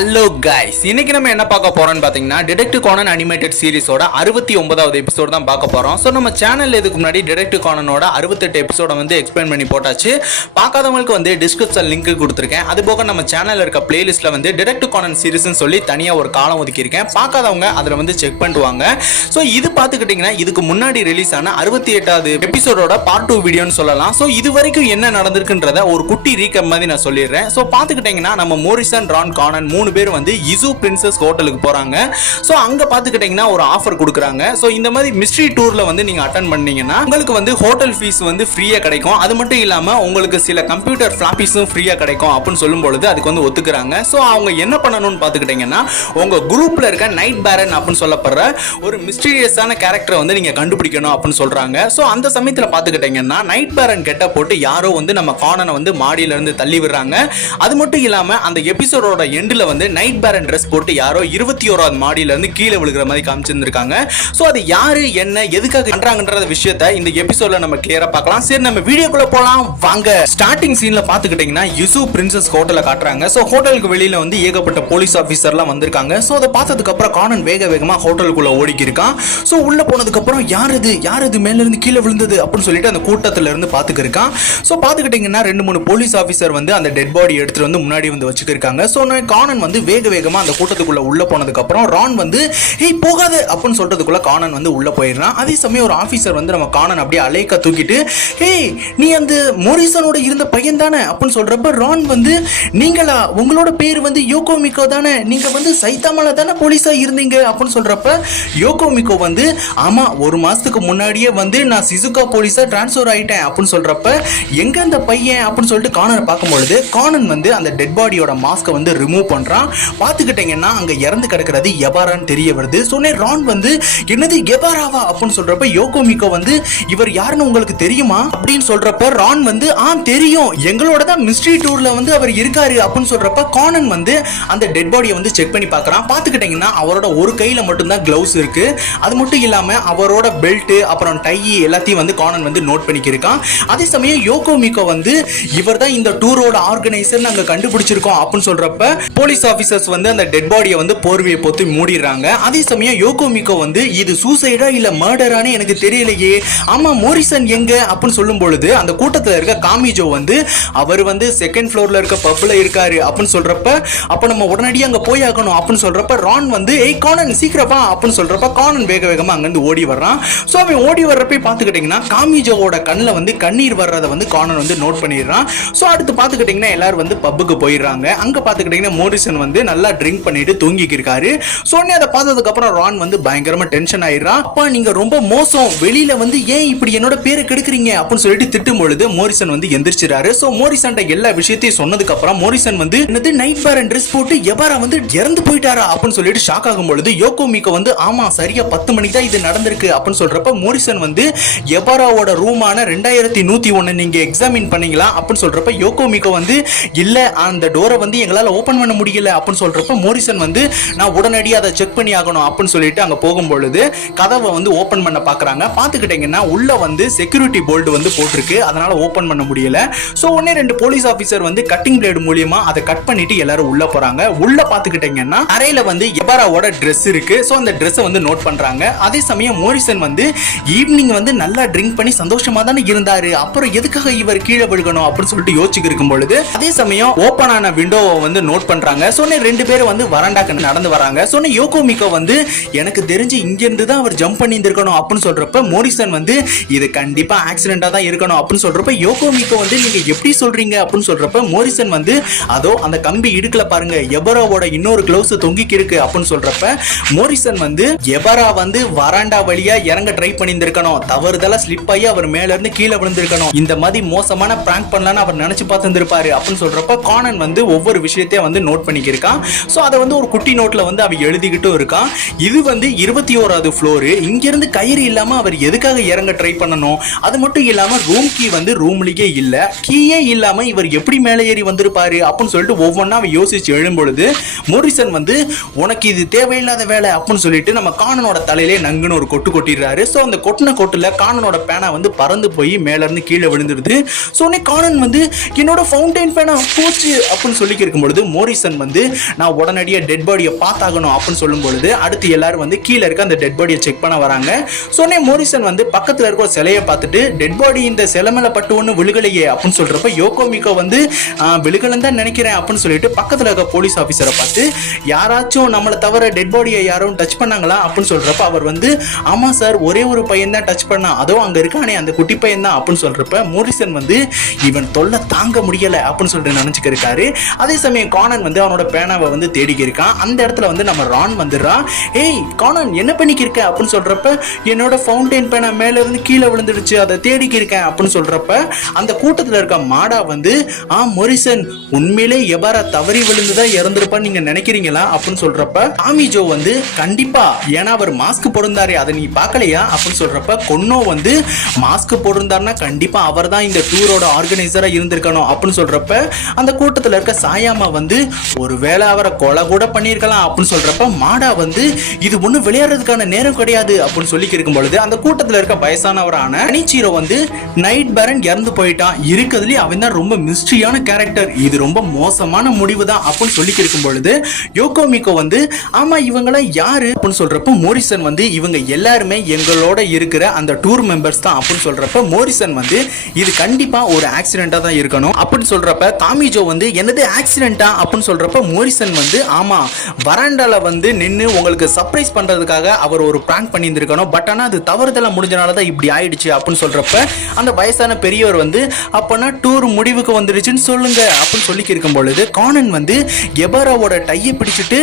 Hello guys, இன்னைக்கு நம்ம என்ன பார்க்க போறோம்னு பாத்தீங்கன்னா டிடெக்டிவ் கானன் அனிமேட்டட் சீரிஸோட 69வது எபிசோட் தான் பார்க்க போறோம். ஸோ நம்ம சேனல்ல இதுக்கு முன்னாடி டிடெக்டிவ் கானனோட 68 எபிசோட வந்து எக்ஸ்பிளைன் பண்ணி போட்டாச்சு. பார்க்காதவங்களுக்கு வந்து டிஸ்கிரிப்ஷன் லிங்க் கொடுத்துருக்கேன். அது போக நம்ம சேனல்ல இருக்க பிளேலிஸ்ட்ல வந்து டிடெக்டிவ் கானன் சீரிஸ்னு சொல்லி தனியா ஒரு காலம் ஒதுக்கியிருக்கேன். பார்க்காதவங்க அதுல வந்து செக் பண்ணிட்டு வாங்க. ஸோ இது பார்த்துக்கிட்டீங்கன்னா இதுக்கு முன்னாடி ரிலீஸ் ஆன 68வது எபிசோடோட பார்ட் 2 வீடியோன்னு சொல்லலாம். ஸோ இது வரைக்கும் என்ன நடந்திருக்குன்றத ஒரு குட்டி ரீகப் மாதிரி நான் சொல்லிடுறேன். ஸோ பார்த்துக்கிட்டீங்கன்னா நம்ம மோரிசன், ரான், கானன் 3 பேர் வந்து இசு பிரின்சஸ் ஹோட்டலுக்கு போறாங்க. சோ அங்க பாத்துக்கிட்டீங்கன்னா ஒரு ஆஃபர் கொடுக்குறாங்க. சோ இந்த மாதிரி மிஸ்ட்ரி டூர்ல வந்து நீங்க அட்டெண்ட் பண்ணீங்கன்னா உங்களுக்கு வந்து ஹோட்டல் ஃபீஸ் வந்து ஃப்ரீயா கிடைக்கும். அது மட்டும் இல்லாம உங்களுக்கு சில கம்ப்யூட்டர் ஃபிளாப்பிஸும் ஃப்ரீயா கிடைக்கும் அப்படின்னு சொல்லும் பொழுது அதுக்கு வந்து ஒத்துக்குறாங்க. சோ அவங்க என்ன பண்ணணும்னு பாத்துக்கிட்டீங்கன்னா உங்க குரூப்ல இருக்க நைட் பேரன் அப்படின்னு சொல்லப்படுற ஒரு மிஸ்டீரியஸான கேரக்டரை வந்து நீங்க கண்டுபிடிக்கணும் அப்படின்னு சொல்றாங்க. சோ அந்த சமயத்துல பாத்துக்கிட்டீங்கன்னா நைட் பேரன் கெட்ட போட்டு யாரோ வந்து நம்ம கானனை வந்து மாடியில இருந்து தள்ளி விடுறாங்க. அது மட்டும் இல்லாம அந்த எபிசோடோட எண்ட்ல வந்து நைட் பேரன் ட்ரெஸ் போட்டு யாரோ 21வது மாடியில இருந்து கீழே விழுகிற மாதிரி காமிச்சிருந்திருக்காங்க. சோ அது யாரு, என்ன, எதுக்காக பண்றாங்கன்ற விஷயத்தை இந்த எபிசோட்ல நம்ம கிளியரா பார்க்கலாம். சரி, நம்ம வீடியோக்குள்ள போலாம் வாங்க. ஸ்டார்டிங் சீன்ல பாத்துக்கிட்டீங்கன்னா யூசு பிரின்சஸ் ஹோட்டலை காட்டுறாங்க. சோ ஹோட்டலுக்கு வெளியில வந்து ஏகப்பட்ட போலீஸ் ஆபீசர்லாம் வந்திருக்காங்க. சோ அதை பார்த்ததுக்கு அப்புறம் கானன் வேகமா ஹோட்டலுக்குள்ள ஓடிக்கி இருக்கான். சோ உள்ள போனதுக்கு அப்புறம் யார் இது மேல இருந்து கீழே விழுந்தது அப்படின்னு சொல்லிட்டு அந்த கூட்டத்துல இருந்து பாத்துக்கு இருக்கான். சோ பாத்துக்கிட்டீங்கன்னா 2-3 போலீஸ் ஆபீசர் வந்து அந்த டெட் பாடி எடுத்துட்டு வந்து முன்னாடி வந்து வச்சுக்கிருக்காங்க. சோ கானன் வந்து வேகமா அந்த கூட்டத்துக்குள்ள உள்ள போனதுக்கு அப்புறம் ரான் வந்து ஏய் போகாத அப்படின்னு சொல்றதுக்குள்ள கானன் வந்து உள்ள போயிடுறான். அதே சமயம் ஒரு ஆபீசர் வந்து நம்ம கானன் அப்படியே அலைக்க தூக்கிட்டு ஏய் நீ அந்த மோரிசனோட இருந்த பையன் தானே அப்படின்னு சொல்றப்ப ரான் வந்து நீங்களா, உங்களோட பேர் வந்து யோகோமிகோ தானே, நீங்க வந்து சைத்தாமால தானே போலீஸா இருந்தீங்க அப்படின்னு சொல்றப்ப யோகோமிகோ வந்து ஆமா, ஒரு மாசத்துக்கு முன்னாடியே வந்து நான் சிசுகா போலீஸா டிரான்ஸ்ஃபர் ஆயிட்டேன் அப்படின்னு சொல்றப்ப எங்க அந்த பையன் அப்படின்னு சொல்லிட்டு கானனை பார்க்கும்பொழுது கானன் வந்து அந்த டெட் பாடியோட மாஸ்கை வந்து ரிமூவ் பண்றான். பாத்துக்கிட்டீங்கன்னா அங்க இறந்து கிடக்கிறது எபாரான்னு தெரிய வருது. சொன்னே ரான் வந்து என்னது எபாராவா அப்படின்னு சொல்றப்ப யோகோமிகோ வந்து இவர் யாருன்னு உங்களுக்கு தெரியுமா அப்படின்னு சொல்றப்ப ரான் வந்து தெரியும், எங்களோட தான் மிஸ்ட்ரி டூர்ல வந்து அவர் இருக்காரு அப்படின்னு சொல்றப்ப கானன் வந்து அந்த டெட் பாடியை வந்து செக் பண்ணி பார்க்கறான். பாத்துக்கிட்டீங்கன்னா அவரோட ஒரு கையில மட்டும் தான் கிளவுஸ் இருக்கு. அது மட்டும் இல்லாம அவரோட பெல்ட் அப்புறம் டை எல்லாத்தையும் வந்து கானன் வந்து நோட் பண்ணிக்கிருக்கான். அதே சமயம் யோகோமிகோ வந்து இவர் தான் இந்த டூரோட ஆர்கனைசர் நாங்க கண்டுபிடிச்சிருக்கோம் அப்படின்னு சொல்றப்ப போலீஸ் ஆபீசர்ஸ் வந்து அந்த டெட் பாடியை வந்து போர்வையை போட்டு மூடிடுறாங்க. அதே சமயம் யோகோமிகோ வந்து இது சூசைடா இல்ல மர்டரானு எனக்கு தெரியலையே, ஆமா மோரிசன் எங்க அப்படின்னு சொல்லும் பொழுது அந்த கூட்டத்துல இருக்க காமிஜோ வந்து அவர் வந்து செகண்ட் ஃப்ளோர்ல இருக்க பப்ல இருக்காரு அப்படின்னு சொல்றப்ப அப்ப நம்ம உடனடியாக அங்க போய் ஆகணும் அப்படின்னு சொல்றப்ப ரான் வந்து ஏய் கானன் சீக்கிரம் வா அப்படின்னு சொல்றப்ப கானன் வேகமா அங்க இருந்து ஓடி வர்றான். சோ அவன் ஓடி வர்றப்ப பாத்துக்கிட்டீங்கன்னா காமிஜோவோட கண்ணுல வந்து கண்ணீர் வர்றத வந்து கானன் வந்து நோட் பண்ணிடுறான். சோ அடுத்து பாத்துக்கிட்டீங்கன்னா எல்லாரும் வந்து பப்புக்கு போயிடுறாங்க. அங்க பாத்துக்கிட்டீங்கன்னா மோரிசன் வந்து நல்லா ட்ரிங்க் பண்ணிட்டு தூங்கிக்கு இருக்காரு. சோனி அதை பார்த்ததுக்கு அப்புறம் ரான் வந்து பயங்கரமா டென்ஷன் ஆயிடுறான். அப்பா நீங்க ரொம்ப மோசம், வெளியில வந்து ஏன் இப்படி என்னோட பேரை கெடுக்குறீங்க அப்படின்னு சொல்லிட்டு திட்டும் பொழுது மோரிசன் வந்து எந்திரிச்சிராரு. சோ மோரிசன் எல்லா விஷயத்தையும் சொன்னதுக்கு அப்புறம் மோரிசன் வந்து என்னது நைட் பேரன் ட்ரெஸ் போட்டு எபாரா வந்து இறந்து போயிட்டாரா அப்படின்னு சொல்லிட்டு ஷாக் ஆகும் பொழுது யோகோமிகோ வந்து ஆமா சரியா 10 மணிக்கு தான் இது நடந்திருக்கு அப்படின்னு சொல்றப்ப மோரிசன் வந்து எபாராவோட ரூமான 2101 நீங்க எக்ஸாமின் பண்ணீங்களா அப்படின்னு சொல்றப்ப யோகோமிகோ வந்து இல்ல அந்த டோரை வந்து எங்களால ஓபன் பண்ண முடியல அப்படின்னு சொல்றப்ப மோரிசன் வந்து நான் உடனடியாக அதை செக் பண்ணி ஆகணும் அப்படின்னு சொல்லிட்டு அங்க போகும்பொழுது கதவை வந்து ஓபன் பண்ண பாக்குறாங்க. பாத்துக்கிட்டீங்கன்னா உள்ள வந்து செக்யூரிட்டி போல்ட் வந்து போட்டிருக்கு, அதனால ஓபன் பண்ண முடியல. சோ உடனே 2 போலீஸ் ஆபீசர் வந்து கட்டிங் பிளேடு மூலமா அதை கட் பண்ணிட்டு எல்லாரும் உள்ள போறாங்க. உள்ள பாத்துக்கிட்டீங்கன்னா அறையில வந்து எபாராவோட Dress இருக்கு. சோ அந்த Dress வந்து நோட் பண்றாங்க. அதே சமயம் மோரிசன் வந்து ஈவினிங் வந்து நல்லா ட்ரிங்க் பண்ணி சந்தோஷமா தானே இருந்தாரு, அப்புறம் எதுக்காக இவர் கீழே விழுகணும் அப்படின்னு சொல்லிட்டு யோசிச்சுட்டு இருக்கும் பொழுது அதே சமயம் ஓபன் ஆன விண்டோவை வந்து நோட் பண்றாங்க. சோ 2 பேரும் வந்து வராண்டாக்கு நடந்து வராங்க. சொன்ன யோகோமிகோ வந்து எனக்கு தெரிஞ்சு இங்க இருந்து தான் அவர் ஜம்ப் பண்ணி இருக்கணும் அப்படின்னு சொல்றப்ப மோரிசன் வந்து இது கண்டிப்பா ஆக்சிடென்ட்டா தான் இருக்கணும் அப்படின்னு சொல்றப்ப யோகோமிகோ வந்து நீங்க எப்படி சொல்றீங்க அப்படின்னு சொல்றப்ப மோரிசன் வந்து அதோ அந்த கம்பி இடுக்கல பாருங்க எபராவோட இன்னொரு கிளவுஸ் தொங்கிக்கு இருக்கு அப்படின்னு சொல்றப்ப மோரிசன் வந்து எபரா வந்து வராண்டா வழியா இறங்க ட்ரை பண்ணியிருந்திருக்கணும், தவறுதலா ஸ்லிப் ஆகி அவர் மேல இருந்து கீழே விழுந்திருக்கணும், இந்த மாதிரி மோசமான பிராங்க் பண்ணலான்னு அவர் நினைச்சு பார்த்திருப்பாரு அப்படின்னு சொல்றப்ப கானன் வந்து ஒவ்வொரு விஷயத்தையும் வந்து நோட் பண்ணிக்கிருக்கான். சோ அதை வந்து ஒரு குட்டி நோட்ல வந்து அவ எழுதிக்கிட்டும் இருக்கான். இது வந்து 21வது ஃப்ளோர், இங்க இருந்து கயிறு இல்லாம அவர் எதுக்காக இறங்க ட்ரை பண்ணணும், அது மட்டும் இல்லாம ரூம் கீ வந்து ரூம்லயே இல்ல, கீயே இல்லாம இவர் எப்படி மேலே ஏறி வந்திருப்பாரு அப்படின்னு சொல்லிட்டு ஒவ்வொன்னா அவ யோசிச்சு எழும்பொழுது மோரிசன் வந்து உனக்கு இது தேவையில்லாத வேலை அப்படின்னு சொல்லிட்டு நம்ம கானனோட தலையிலே நங்குன்னு ஒரு கொட்டு கொட்டிடுறாரு. சோ அந்த கொட்டின கொட்டுல கானனோட பேனா வந்து பறந்து போய் மேல இருந்து கீழே விழுந்துருது. சோ கானன் வந்து என்னோட ஃபவுண்டைன் பேனா போச்சு அப்படின்னு சொல்லி இருக்கும்பொழுது மோரிசன் வந்து நான் உடனடியாக டெட் பாடியை பார்த்தாகணும் அப்படின்னு சொல்லும் பொழுது அடுத்து எல்லாரும் வந்து கீழே இருக்க அந்த டெட் பாடியை செக் பண்ண வராங்க. சொன்னே மோரிசன் வந்து பக்கத்தில் இருக்க ஒரு சிலையை பார்த்துட்டு டெட் பாடி இந்த சிலை மேல பட்டு ஒன்று விழுகலையே அப்படின்னு சொல்றப்ப யோகோ மிகோ வந்து விழுகலன்னு தான் நினைக்கிறேன் அப்படின்னு சொல்லிட்டு பக்கத்தில் இருக்க போலீஸ் ஆஃபீஸரை பார்த்து யாராச்சும் நம்மளை தவிர டெட் பாடியை யாரும் டச் பண்ணாங்களா அப்படின்னு சொல்றப்ப அவர் வந்து ஆமா சார் ஒரே ஒரு பையன் தான் டச் பண்ணா, அதோ அங்க இருக்கானே அந்த குட்டி பையன் தான் அப்படின்னு சொல்றப்ப மோரிசன் வந்து இவன் தொல்லை தாங்க முடியல அப்படின்னு சொல்லிட்டு நினைச்சுக்க இருக்காரு. அதே சமயம் கானன் வந்து அவனோட பேனாவை வந்து தேடிக்க இருக்கான். அந்த இடத்துல வந்து நம்ம ரான் வந்துடுறான். ஏய் கானன் என்ன பண்ணிக்கிருக்க அப்படின்னு சொல்றப்ப என்னோட ஃபவுண்டைன் பேனா மேல இருந்து கீழே விழுந்துடுச்சு, அதை தேடிக்க இருக்கேன் அப்படின்னு சொல்றப்ப அந்த கூட்டத்தில் இருக்க மாடா வந்து மோரிசன் உண்மையிலே எபாரா தவறி விழுந்துதான் இறந்திருப்பான்னு நீங்க நினைக்கிறீங்களா அப்படின்னு சொல்றப்ப டாமி ஜோ வந்து கண்டிப்பா, ஏன்னா அவர் மாஸ்க் போட்டிருந்தாரு அதை நீ பார்க்கலையா அப்படின்னு சொல்றப்ப கொன்னோ வந்து மாஸ்க் போட்டிருந்தாருன்னா கண்டிப்பா அவர் தான் இந்த டூரோட ஆர்கனைசரா இருந்திருக்கணும் அப்படின்னு சொல்றப்ப அந்த கூட்டத்தில் இருக்க சாயாமா வந்து ஒருவேளை அவரை கொலை கூட பண்ணியிருக்கலாம் அப்படின்னு சொல்றப்ப மாடா வந்து இது ஒன்றும் விளையாடுறதுக்கான நேரம் கிடையாது அப்படின்னு சொல்லி இருக்கும் பொழுது அந்த கூட்டத்தில் இருக்க வயசானவரான கனிச்சீரோ வந்து நைட் பேரன் இறந்து போயிட்டான், இருக்கிறதுலே அவன் தான் ரொம்ப மிஸ்ட்ரியான கேரக்டர், இது ரொம்ப மோசமான முடிவு தான் அப்படின்னு சொல்லி இருக்கும் பொழுது யோகோ மிகோ வந்து ஆமா இவங்களாம் யாரு அப்படின்னு சொல்றப்ப மோரிசன் வந்து இவங்க எல்லாருமே எங்களோட இருக்கிற அந்த டூர் மெம்பர்ஸ் தான் அப்படின்னு சொல்றப்ப மோரிசன் வந்து இது கண்டிப்பா ஒரு ஆக்சிடென்ட்டா தான் இருக்கணும் அப்படின்னு சொல்றப்ப டாமி ஜோ வந்து என்னது ஆக்சிடென்ட்டா அப்படின்னு சொல்றப்ப மோரிசன் வந்து ஆமா வராண்டால வந்து நின்று உங்களுக்கு சர்ப்ரைஸ் பண்றதுக்காக அவர் ஒரு பிராங்க் பண்ணி இருந்திருக்கணும், பட் ஆனா அது தவறுதலா முடிஞ்சனால தான் இப்படி ஆயிடுச்சு அப்படின்னு சொல்றப்ப அந்த வயசான பெரியவர் வந்து அப்பனா டூர் முடிவுக்கு வந்துடுச்சுன்னு சொல்லுங்க அப்படின்னு சொல்லி இருக்கும் பொழுது கானன் வந்து எபாராவோட டையை பிடிச்சிட்டு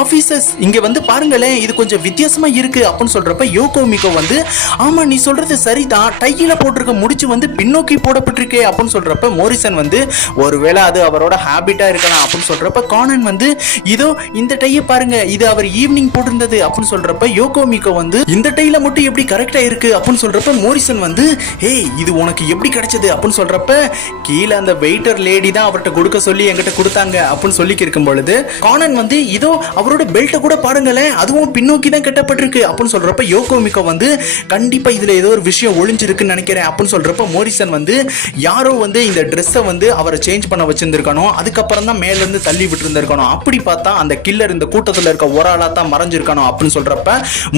ஆபீசர்ஸ் இங்க வந்து பாருங்களேன் இது கொஞ்சம் வித்தியாசமா இருக்கு அப்படின்னு சொல்றப்ப யோகோ மிகோ வந்து ஆமா நீ சொல்றது சரிதான், டையில போட்டிருக்க முடிச்சு வந்து பின்னோக்கி போடப்பட்டிருக்கே அப்படின்னு சொல்றப்ப மோரிசன் வந்து ஒருவேளை அது அவரோட ஹாபிட்டா இருக்கலாம் அப்படின்னு சொல்றப்ப கானன் வந்து இதோ இந்த டையை பாருங்க இது அவர் ஈவினிங் போட்டிருந்தது அப்படின்னு சொல்றப்ப யோகோ மிகோ வந்து இந்த டையில மட்டும் எப்படி கரெக்டா இருக்கு அப்படின்னு சொல்றப்ப மோரிசன் வந்து ஏய் இது உனக்கு எப்படி கிடைச்சது அப்படின்னு சொல்றப்ப கீழே அந்த வெயிட்டர் லேடி தான் அவர்கிட்ட கொடுக்க சொல்லி என்கிட்ட கொடுத்தாங்க அப்படின்னு சொல்லி இருக்கும் பொழுது கானன் வந்து இதோ அவரோட பெல்ட்டை கூட பாருங்களேன் அதுவும் பின்னோக்கி தான் கட்டப்பட்டிருக்கு அப்படின்னு சொல்றப்ப யோகோ மிகோ வந்து கண்டிப்பா இதுல ஏதோ ஒரு விஷயம் ஒளிஞ்சிருக்குன்னு நினைக்கிறேன் அப்படின்னு சொல்றப்ப மோரிசன் வந்து யாரோ வந்து இந்த ட்ரெஸ்ஸை வந்து அவரை சேஞ்ச் பண்ண வச்சிருந்திருக்கணும், அதுக்கப்புறம் தான் மேல இருந்து தள்ளி விட்டு இருந்திருக்கணும், அப்படி பார்த்தா அந்த கில்லர் இந்த கூட்டத்தில் இருக்க ஒரு ஆளா தான் மறைஞ்சிருக்கணும் அப்படின்னு சொல்றப்ப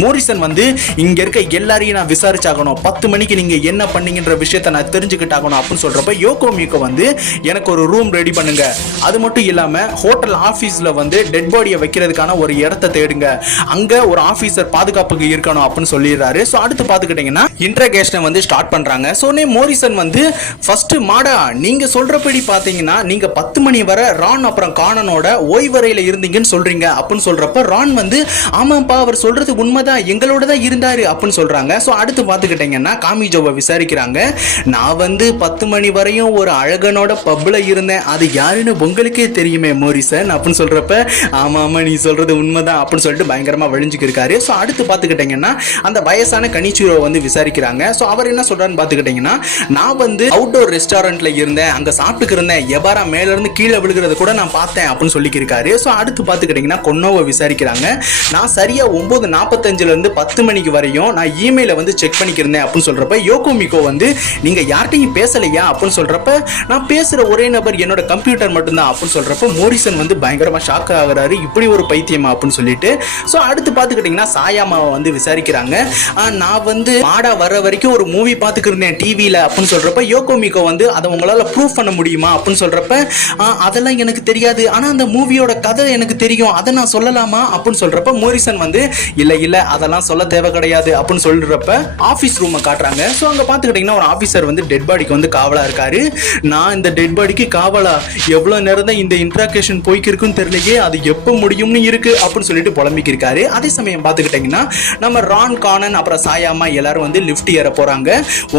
மோரிசன் வந்து இங்க இருக்க எல்லாரையும் நான் விசாரிச்சாகணும், 10 மணிக்கு நீங்க என்ன பண்ணீங்கன்ற விஷயத்தை நான் தெரிஞ்சுக்கிட்டாகணும் அப்படின்னு சொல்றப்ப யோகோ மிகோ வந்து எனக்கு ஒரு ரூம் ரெடி பண்ணுங்க, அது மட்டும் இல்லாம ஹோட்டல் ஆபீஸ்ல வந்து டெட் பாடியை வைக்கிறதுக்கான ஒரு இடத்தை தேடுங்க, அங்க ஒரு ஆபீசர் பாதுகாப்புக்கு இருக்கணும் அப்படின்னு சொல்லிடுறாரு. சோ அடுத்து பாத்துக்கிட்டீங்கன்னா இன்ட்ரோகேஷனை வந்து ஸ்டார்ட் பண்றாங்க. சோனே மோரிசன் வந்து ஃபர்ஸ்ட் மாடா நீங்க சொல்றபடி பாத்தீங்கன்னா நீங்க 10 மணி வரை ரான் அப்புறம் கானனோட ஓய்வறையில இருந்தீங்கன்னு சொல்றீங்க அப்படின்னு சொல்றப்ப ரான் வந்து ஆமாப்பா அவர் சொல்றது உண்மைதான் எங்களோட தான் இருந்தாரு அப்படின்னு சொல்றாங்க. சோ அடுத்து பாத்துக்கிட்டீங்கன்னா காமிஜோவை விசாரிக்கிறாங்க. நான் வந்து 10 மணி வரையும் ஒரு அழகனோட பப்ல இருந்தேன், அது யாருன்னு உங்களுக்கே தெரியுமே மோரிசன் அப்படின்னு சொல்றப்ப ஆமா ஆமா நீ சொல்றது உண்மைதான் அப்படின்னு சொல்லிட்டு பயங்கரமா வழிஞ்சுக்கு இருக்காரு. சோ அடுத்து பாத்துக்கிட்டீங்கன்னா அந்த வயசான கனிச்சூரோ வந்து விசாரிக்கிறாங்க. சோ அவர் என்ன சொல்றாருன்னு பாத்துக்கிட்டீங்கன்னா நான் வந்து அவுட்டோர் ரெஸ்டாரண்ட்ல இருந்தேன், அங்க சாப்பிட்டுக்கு இருந்தேன், எபாரா மேல இருந்து கீழே விழுகிறது கூட நான் பார்த்தேன் அப்படின்னு சொல்லியிருக்காரு. சோ அடுத்து பாத்துக்கிட்டீங்கன்னா கொன்னோவை விசாரிக்கிறாங்க. நான் சரியா 9:45 இருந்து 10 மணிக்கு வரையும் நான் இமெயில வந்து செக் பண்ணிக்கிறேன் அப்படின்னு சொல்றப்ப யோகோ மிகோ வந்து நீங்க யார்கிட்டையும் பேசலையா அப்படின்னு சொல்றப்ப நான் பேசுற ஒரே நபர் என்னோட கம்ப்யூட்டர் மட்டும்தான் அப்படின்னு சொல்றப்ப மோரிசன் வந்து பயங்கரமா ஷாக் ஆகுறாரு, இப்படி ஒரு பைத்தியமா அப்படின்னு சொல்லிட்டு. சோ அடுத்து பாத்துக்கிட்டீங்கன்னா சாயாமாவை வந்து விசாரிக்கிறாங்க. நான் வந்து மாடா வர வரைக்கும் ஒரு மூவி பாத்துக்கிருந்தேன் டிவியில அப்படின்னு சொல்றப்ப யோகோ மிகோ வந்து அதை உங்களால ப்ரூஃப் பண்ண முடியுமா அப்படின்னு சொல்றப்ப அதெல்லாம் எனக்கு தெரியாது, ஆனா அந்த மூவியோட கதை எனக்கு தெரியும், அதை நான் சொல்லலாமா அப்படின்னு சொல்றப்ப மோரிசன் வந்து இல்ல இல்ல அதெல்லாம் சொல்ல தேவை கிடையாது அப்படின்னு சொல்றப்ப ஆபீஸ் ரூமை காட்டுறாங்க. சோ அங்க பாத்துக்கிட்டீங்கன்னா ஒரு ஆபீசர் வந்து டெட் பாடிக்கு வந்து காவலா இருக்காரு. நான் இந்த டெட் பாடிக்கு காவலா எவ்வளவு நேரம் தான் இந்த இன்ட்ராக்ஷன் போய்க்கு இருக்குன்னு தெரியலையே, அது எப்ப முடியும்னு இருக்கு அப்படின்னு சொல்லிட்டு புலம்பிக்கு இருக்காரு. அதே சமயம் பாத்துக்கிட்டீங்கன்னா நம்ம ரான் கானன் அப்புறம் சாயாமா எல்லாரும் வந்து லிஃப்ட் ஏற போறாங்க.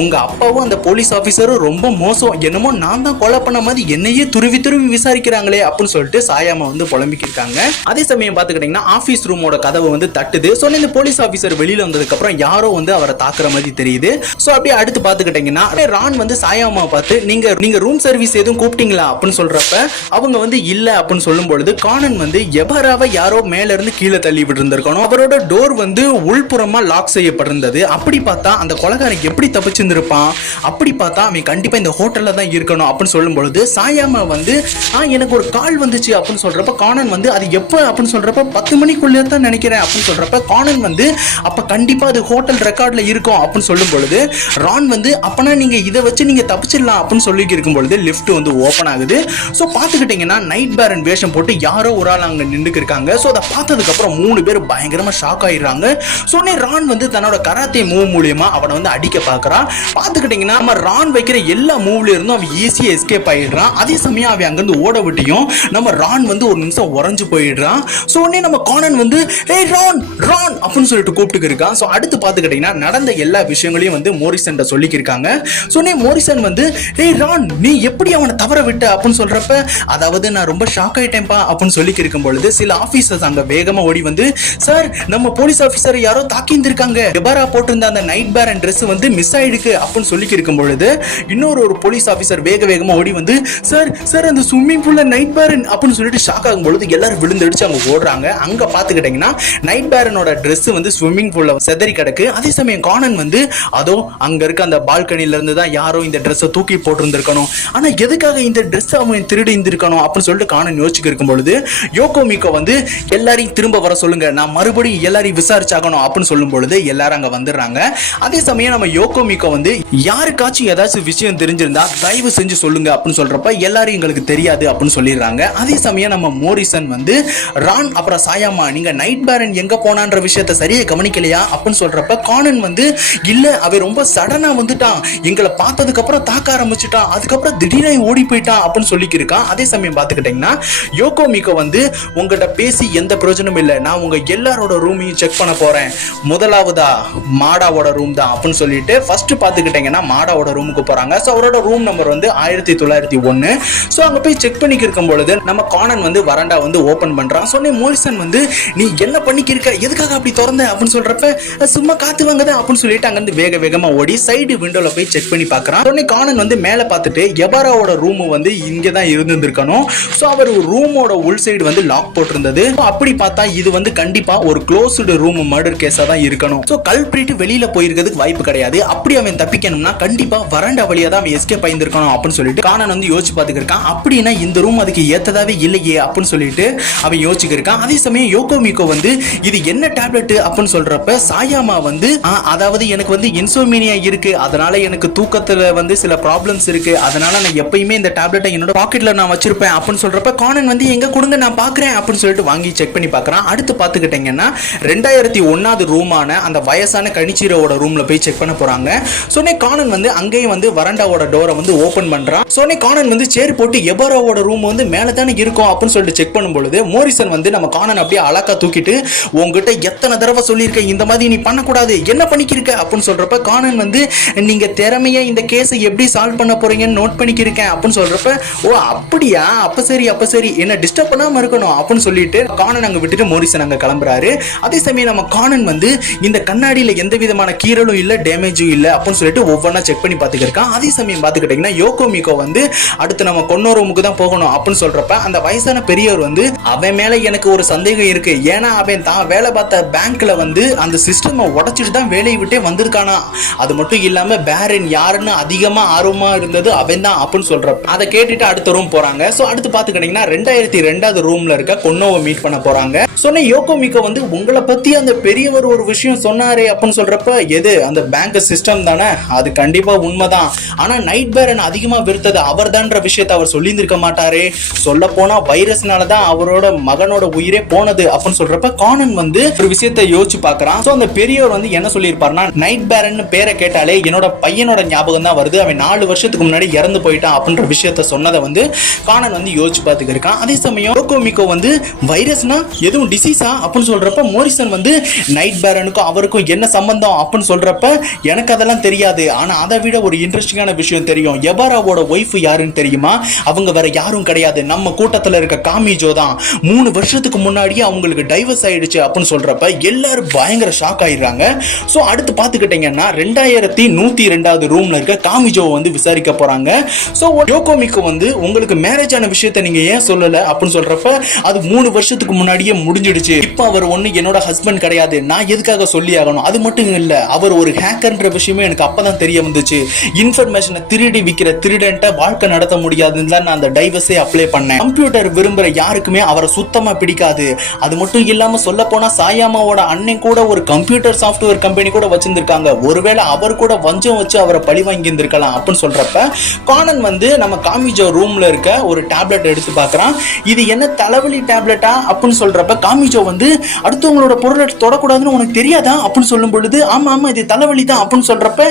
உங்க அப்பாவும் அந்த போலீஸ் ஆபீசரும் ரொம்ப மோசம், என்னமோ நான் தான் கொலை பண்ண மாதிரி என்னையே துருவி துருவி விசாரிக்கிறாங்களே அப்படின்னு சொல்லிட்டு சாயாமா வந்து புலம்பிக்கு இருக்காங்க. அதே சமயம் பாத்துக்கிட்டீங்கன்னா ஆபீஸ் ரூமோட கதவு வந்து தட்டுது. சோ இந்த போலீஸ் ஆபீசர் வெளியில வந்ததுக்கு அப்புறம் யாரோ வந்து அவரை தாக்குற மாதிரி தெரியுது. சோ அப்படியே அடுத்து பாத்துக்கிட்டீங்கன்னா ரான் வந்து சாயாமா பார்த்து நீங்க ரூம் சர்வீஸ் எதுவும் கூப்பிட்டீங்களா அப்படின்னு சொல்றப்ப அவங்க வந்து இல்ல அப்படின்னு சொல்லும் பொழுது கானன் வந்து எபாராவை யாரோ மேல இருந்து கீழே தள்ளி விட்டு இருந்திருக்கணும், அவரோட டோர் வந்து உள்புறமா லாக் செய்யப்பட்டிருந்தது, அப்படி பார்த்தா அந்த கொலைகாரன் எப்படி தப்பிச்சிருந்திருப்பான், அப்படி பார்த்தா அவன் கண்டிப்பா இந்த ஹோட்டல்ல தான் இருக்கணும் அப்படின்னு சொல்லும் பொழுது சாயாமா வந்து எனக்கு ஒரு கால் வந்துச்சு அப்படின்னு சொல்றப்ப கானன் வந்து அது எப்ப அப்படின்னு சொல்றப்ப 10 மணிக்குள்ளே தான் நினைக்கிறேன் அப்படின்னு சொல்றப்ப கானன் வந்து அப்ப கண்டிப்பா அது ஹோட்டல் ரெக்கார்ட்ல இருக்கும் அப்படின்னு சொல்லும் பொழுது ரான் வந்து அப்பனா நீங்க இதை வச்சு நீங்க தப்பிச்சிடலாம் அப்படின்னு சொல்லி இருக்கும் பொழுது லிஃப்ட் வந்து ஓபன் ஆகுது. ஸோ பார்த்துக்கிட்டீங்கன்னா நைட் பேரன் வேஷம் போட்டு யாரோ ஒரு ஆள் அங்க நின்றுக்கு இருக்காங்க. ஸோ அதை பார்த்ததுக்கு அப்புறம் 3 பேர் பயங்கரமா ஷாக் ஆயிடுறாங்க. ஸோ ரான் வந்து தன்னோட கராத்தே மூவ் மூலியமா அவனை வந்து அடிக்க பார்க்கறான். பார்த்துக்கிட்டீங்கன்னா நம்ம ரான் வைக்கிற எல்லா மூவ்ல இருந்தும் அவன் ஈஸியா எஸ்கேப் ஆயிடுறான். அதே சமயம் அவன் அங்கிருந்து ஓட விட்டியும் நம்ம ரான் வந்து ஒரு நிமிஷம் உறைஞ்சு போயிடுறான். ஸோ உடனே நம்ம கானன் வந்து ஏய் ரான் ரான் அப்படின்னு சொல்லிட்டு கூப்பிட்டு இருக்கான். ஸோ அடுத்து பார்த்துக்கிட்டீங்கன்னா நடந்த எல்லா விஷயங்களையும் வந்து மோரிசன் சொல்லிக்கிருக்காங்க. ஸோ மோரிசன் வந்து ஏய் ரான் நீ எப்படி அவனை தவற விட்ட அப்படின்னு சொல்றப்ப அதாவது நான் ரொம்ப ஷாக் ஆயிட்டேன்ப்பா அப்படின்னு சொல்லி இருக்கும் பொழுது சில ஆபீசர்ஸ் அங்க வேகமா ஓடி வந்து சார் நம்ம போலீஸ் ஆபீசர் யாரோ தாக்கி இருந்திருக்காங்க, எபாரா போட்டிருந்த அந்த நைட் பேரன் ட்ரெஸ் வந்து மிஸ் ஆயிடுக்கு அப்படின்னு சொல்லி இருக்கும் பொழுது இன்னொரு போலீஸ் ஆபீசர் வேகமா ஓடி வந்து சார் சார் அந்த ஸ்விம்மிங் பூல்ல நைட் பேரன் அப்படின்னு சொல்லிட்டு ஷாக் ஆகும் பொழுது எல்லாரும் விழுந்தடிச்சு அவங்க ஓடுறாங்க. அங்க பாத்துக்கிட்டீங்கன்னா நைட் பேரனோட ட்ரெஸ் வந்து ஸ்விம்மிங் பூல்ல செதறி கிடக்கு. அதே சமயம் கானன் வந்து அதோ அங்க இருக்க அந்த பால்கனில இருந்து தான் யாரோ இந்த ட்ரெஸ்ஸை தூக்கி போட்டிருந்திருக்கணும், ஆனா எதுக்காக இந்த ட்ரெஸ் அவன் திருடி இருந்திருக்கணும் அப்படின்னு சொல்லிட்டு கானன் யோசிச்சு இருக்கும் பொழுது யோகோ மிக்கோ வந்து எல்லாரையும் திரும்ப வர சொல்லுங்க, நான் மறுபடியும் எல்லாரையும் விசாரிச்சாகணும் அப்படின்னு சொல்லும் பொழுது எல்லாரும் அங்க வந்துடுறாங்க. அதே சமயம் நம்ம யோகோ மிக்கோ வந்து யாருக்காச்சும் ஏதாச்சும் விஷயம் தெரிஞ்சிருந்தா தயவு செஞ்சு சொல்லுங்க அப்படின்னு சொல்றப்ப எல்லாரும் எங்களுக்கு தெரியாது அப்படின்னு சொல்லிடுறாங்க. அதே சமயம் நம்ம மோரிசன் வந்து ரான் அப்புறம் சாயாமா நீங்க நைட் பேரன் எங்க போனான்ற விஷயத்தை சரியா கவனிக்கலையா அப்படின்னு சொல்றப்ப கானன் வந்து இல்ல அவன் ரொம்ப சடனா வந்துட்டான், எங்களை பார்த்ததுக்கு அப்புறம் தாக்க ஆரம்பிச்சுட்டான், அதுக்கப்புறம் திடீர்னு ஓடி போயிட்டான் அப்படின்னு சொல்லிக்கிருக்கான். அதே சமயம் பார்த்துக்கிட்டீங்கன்னா யோகோ மிக்கோ வந்து உங்ககிட்ட பேசி எந்த பிரயோஜனமும் இல்லை, நான் உங்க எல்லாரோட ரூமையும் செக் பண்ண போறேன், முதலாவதா மாடாவோட ரூம் தான் அப்படின்னு சொல்லிட்டு ஃபர்ஸ்ட் பார்த்துக்கிட்டீங்கன்னா மாடாவோட ரூமுக்கு போறாங்க. ஸோ அவரோட ரூம் நம்பர் வந்து 1901. ஸோ அங்க போய் செக் பண்ணிக்க இருக்கும் பொழுது நம்ம கானன் வந்து வரண்டா வந்து ஓபன் பண்றான். சொன்னே மோரிசன் வந்து நீ என்ன பண்ணிக்கிருக்க, எதுக்காக அப்படி திறந்த அப்படின்னு சொல்றப்ப சும்மா காத்து வாங்கதா அப்படின்னு சொல்லிட்டு அங்கிருந்து வேகமா ஓடி சைடு விண்டோல போய் செக் பண்ணி பார்க்கறான். சொன்னே கானன் வந்து மேல பார்த்துட்டு எபாராவோட ரூம் வந்து இங்க தான் இருந்திருக்கணும். ஸோ அவர் ரூமோட உள் சைடு வந்து லாக் போட்டிருந்தது. அப்படி பார்த்தா இது வந்து கண்டிப்பா ஒரு க்ளோஸ்டு ரூம் மர்டர் கேஸா தான் இருக்கணும். ஸோ கல்பிரிட் வெளியில போயிருக்கிறதுக்கு வாய்ப்பு கிடையாது. அப்படி அவன் தப்பிக்கணும்னா கண்டிப்பா வரண்டா வழியா தான் அவன் எஸ்கேப் ஆயிருந்திருக்கணும் அப்படின்னு சொல்லிட்டு கானன் வந்து யோசிச்சு பார்த்துக்கிருக்கான். அப்படின்னா இந்த ரூம் அதுக்கு ஏத்ததாவே இல்லையே அப்படின்னு சொல்லிட்டு அவன் யோசிச்சிருக்கான். அதே சமயம் யோகோ மிக்கோ வந்து இது என்ன டேப்லெட் அப்படின்னு சொல்றப்ப சாயாமா வந்து அதாவது எனக்கு வந்து இன்சோமினியா இருக்கு, அதனால எனக்கு தூக்கத்துல வந்து சில ப்ராப்ளம்ஸ் இருக்கு, அதனால நான் எப்பயுமே இந்த டேப்லெட்டை என்னோட பாக்கெட்ல நான் வச்சிருப்பேன் அப்படின்னு சொல்றப்ப கானன் வந்து எங்க கொடுங்க நான் பாக்குறேன் அப்படின்னு சொல்லிட்டு வாங்கி செக் பண்ணி பார்க்கறான். அடுத்து பாத்துக்கிட்டீங்கன்னா 2001 ரூமான அந்த வயசான கனிச்சிரோட ரூம்ல போய் செக் பண்ண போறாங்க. சொன்னே கானன் வந்து அங்கேயும் வந்து வரண்டாவோட டோரை வந்து ஓபன் பண்றான். சொன்னே கானன் வந்து சேர் போட்டு எபாராவோட ரூம் வந்து மேல தானே இருக்கும் அப்படின்னு சொல்லிட்டு செக் பண்ணும் பொழுது மோரிசன் வந்து நம்ம கானன் அப்படியே அழகா தூக்கிட்டு உங்ககிட்ட எத்தனை தடவை சொல்லியிருக்க இந்த மாதிரி நீ பண்ணக்கூடாது, என்ன பண்ணிக்கிருக்க அப்படின்னு சொல்றப்ப கானன் வந்து நீங்க திறமையா இந்த கேஸை எப்படி சால்வ் பண்ண போறீங்கன்னு நோட் பண்ணிக்கிருக்கேன் அப்படின்னு சொல்றப்ப ஓ அப்படியா அப்ப சரி என்ன டிஸ்டர்ப் பண்ணாம இருக்கணும் அப்படின்னு சொல்லிட்டு கானன் அங்க விட்டுட்டு மோரிசன் அங்க கிளம்புறாரு. அதே சமயம் நம்ம கானன் வந்து இந்த கண்ணாடியில எந்த விதமான கீறலும் இல்ல டேமேஜும் இல்ல அப்படின்னு சொல்லிட்டு ஒவ்வொன்றா செக் பண்ணி பார்த்துக்கிருக்கான். அதே சமயம் பார்த்துக்கிட்டீங்கன்னா யோகோ மிக்கோ வந்து அடுத்து நம்ம கொன்னோ ரூமுக்கு தான் போகணும் அப்படின்னு சொல்றப்ப அந்த வயசான பெரியவர் வந்து அவன் மேல எனக்கு ஒரு சந்தேகம் இருக்கு, ஏன்னா அவன் தான் வேலை பார்த்த பேங்க்ல வந்து அந்த சிஸ்டம் உடைச்சிட்டு தான் வேலையை விட்டே வந்திருக்கானா, அது மட்டும் இல்லாம பேரன் யாருன்னு அதிகமா ஆர்வமா இருந்தது அவன் தான் அப்படின்னு சொல்றப்ப அதை கேட்டுட்டு அடுத்த ரூம் போறாங்க. சோ அடுத்து பாத்துக்கிட்டீங்கன்னா 2002 ரூம்ல இருக்க கொன்னோவை மீட் பண்ண போறாங்க. சொன்ன யோகோ மிக்கோ வந்து உங்களை பத்தி அந்த பெரியவர் ஒரு விஷயம் சொன்னாரே அப்படின்னு சொல்றப்ப எது அந்த பேங்க் சிஸ்டம் தானே, அது கண்டிப்பா உண்மைதான், ஆனா நைட் பேரன் அதிகமா விருத்தது அவர் தான்ற விஷயத்தை அவர் சொல்லியிருந்திருக்க மாட்டாரே, சொல்ல போனா வைரஸ்னால தான் அவரோட மகனோட உயிரே போனது அப்படின்னு சொல்றப்ப கானன் வந்து ஒரு விஷயத்தை யோசிச்சு பார்க்கறான். சோ அந்த பெரியவர் வந்து என்ன சொல்லியிருப்பாருன்னா நைட் பேரன் பேரை கேட்டாலே என்னோட பையனோட ஞாபகம் தான் வருது, அவன் 4 வருஷத்துக்கு முன்னாடி இறந்து போயிட்டான் அப்படின்ற விஷயத்த சொன்னதை வந்து கானன் வந்து யோசிச்சு பார்த்துக்கிருக்கான். அதே சமயம் யோகோ மிக்கோ வந்து வைரஸ்னா எதுவும் டிசீஸா அப்படின்னு சொல்றப்ப மோரிசன் வந்து நைட் பேரனுக்கும் அவருக்கும் என்ன சம்பந்தம் அப்படின்னு சொல்றப்ப எனக்கு அதெல்லாம் தெரியாது, ஆனா அதை விட ஒரு இன்ட்ரெஸ்டிங்கான விஷயம் தெரியும், எபாராவோட ஒய்ஃப் யாருன்னு தெரியுமா, அவங்க வேற யாரும் கிடையாது, நம்ம கூட்டத்துல இருக்க காமிஜோ தான், 3 வருஷத்துக்கு முன்னாடியே அவங்களுக்கு டைவர்ஸ் ஆயிடுச்சு அப்படின்னு சொல்றப்ப எல்லாரும் பயங்கர ஷாக் ஆயிடுறாங்க. சோ அடுத்து பாத்துக்கிட்டீங்கன்னா 2102 ரூம்ல இருக்க காமிஜோவை வந்து விசாரிக்க போறாங்க. சோ யோகோ மிக்கோ வந்து உங்களுக்கு மேரேஜ் ஆன விஷயத்தை நீங்க ஏன் சொல்லல அப்படின்னு சொல்றப்ப அது 3 வருஷத்துக்கு முன்னாடியே முடிஞ்சிடுச்சு, இப்ப அவர் ஒண்ணு என்னோட ஹஸ்பண்ட் கிடையாது, நான் எதுக்காக சொல்லி ஆகணும், அது மட்டும் இல்ல அவர் ஒரு ஹேக்கர்ன்ற விஷயமே எனக்கு அப்பதான் தெரிய வந்துச்சு, இன்ஃபர்மேஷனை திருடி விக்கிற திருடன்ட்ட வாழ்க்கை நடத்த முடியாதுன்னு தான் நான் அந்த டைவர்ஸே அப்ளை பண்ணேன், கம்ப்யூட்டர் விரும்புற யாருக்குமே அவரை சுத்தமா பிடிக்காது. அது மட்டும் இல்லாம சொல்ல போனா சாயாமாவோட அண்ணன் கூட ஒரு கம்ப்யூட்டர் சாஃப்ட்வேர் கம்பெனி கூட வச்சிருந்திருக்காங்க. ஒருவேளை அவர் கூட வஞ்சம் வச்சு அவரை பழி வாங்கி இருந்திருக்கலாம் அப்படின்னு சொல்றப்ப கானன் நம்ம காமிஜோ ரூம்ல இருக்க ஒரு டேப்லெட் எடுத்து பார்க்கறான். இது என்ன தலைவலி டேப்லெட்டா அப்படின்னு சொல்றப்ப காமிஜோ அடுத்தவங்களோட பொருளை தொடக்கூடாதுன்னு உனக்கு தெரியாதா அப்படின்னு சொல்லும் பொழுது ஆமா ஆமா இது தலைவலி தான் அப்படின்னு சொல்றப்ப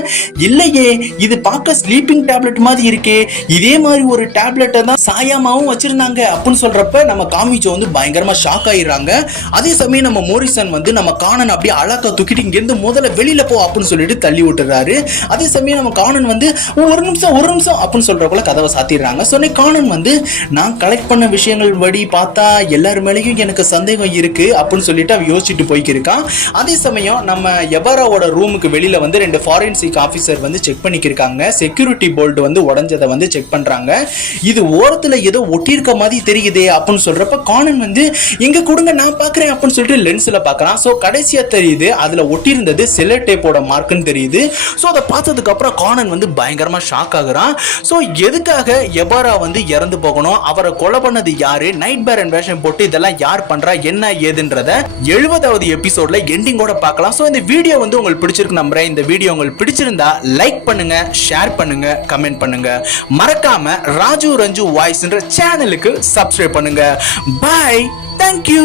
இல்லையே இது பார்க்க ஸ்லீப்பிங் டேப்லெட் மாதிரி இருக்கே, இதே மாதிரி ஒரு டேப்லெட்டை தான் சாயாமாவும் வச்சிருந்தாங்க அப்படின்னு சொல்றப்ப நம்ம காமிஜோ பயங்கரமா ஷாக் ஆயிடுறாங்க. அதே சமயம் நம்ம மோரிசன் நம்ம கானன் அப்படியே அழகா தூக்கிட்டு இங்கிருந்து முதல்ல வெளியில போ அப்படின்னு சொல்லிட்டு தள்ளி விட்டுறாரு. அதே சமயம் நம்ம கானன் ஒரு நிமிஷம் அப்படின்னு சொல்றப்பல கதவை சாத்திடுறாங்க. சொன்ன கானன் நான் கலெக்ட் பண்ண விஷயங்கள் படி பார்த்தா எல்லார் மேலேயும் எனக்கு சந்தேகம் இருக்கு அப்படின்னு சொல்லிட்டு அவ யோசிச்சுட்டு போய்க்கிருக்கான். அதே சமயம் நம்ம எபாராவோட ரூமுக்கு வெளியில ரெண்டு ஃபாரன்சிக் ஆபீசர் செக் பண்ணிக்கிருக்காங்க. செக்யூரிட்டி போல்ட் உடைஞ்சதை செக் பண்றாங்க. இது ஓரத்துல ஏதோ ஒட்டியிருக்க மாதிரி தெரியுதே அப்படின்னு சொல்றப்ப கானன் எங்க கொடுங்க நான் பாக்குறேன் அப்படின்னு சொல்லிட்டு லென்ஸ்ல பாக்குறான். சோ கடைசியா தெரியுது அதுல ஒட்டியிருந்தது செல்லோ டேப்போட மார்க்குன்னு தெரியுது. சோ அதை பார்த்ததுக்கு அப்புறம் கானன் பயங்கரமா ஷாக் ஆகுறான். சோ எதுக்காக எபாரா இறந்து போகணும், அவரை கொலை பண்ணது யாரு, நைட் பேரன் வேஷம் போட்டு இதெல்லாம் யார் பண்றா என்ன ஏதுன்றத 70வது எபிசோட்ல எண்டிங்கோட பார்க்கலாம். சோ இந்த வீடியோ உங்களுக்கு பிடிச்சிருக்கு நம்புறேன். இந்த வீடியோ உங்களுக்கு பிடிச்சிருந்தா லைக் பண்ணுங்க, ஷேர் பண்ணுங்க, கமெண்ட் பண்ணுங்க. மறக்காம ராஜு ரஞ்சு வாய்ஸ்ன்ற சேனலுக்கு சப்ஸ்கிரைப் பண்ணுங்க. Bye, thank you.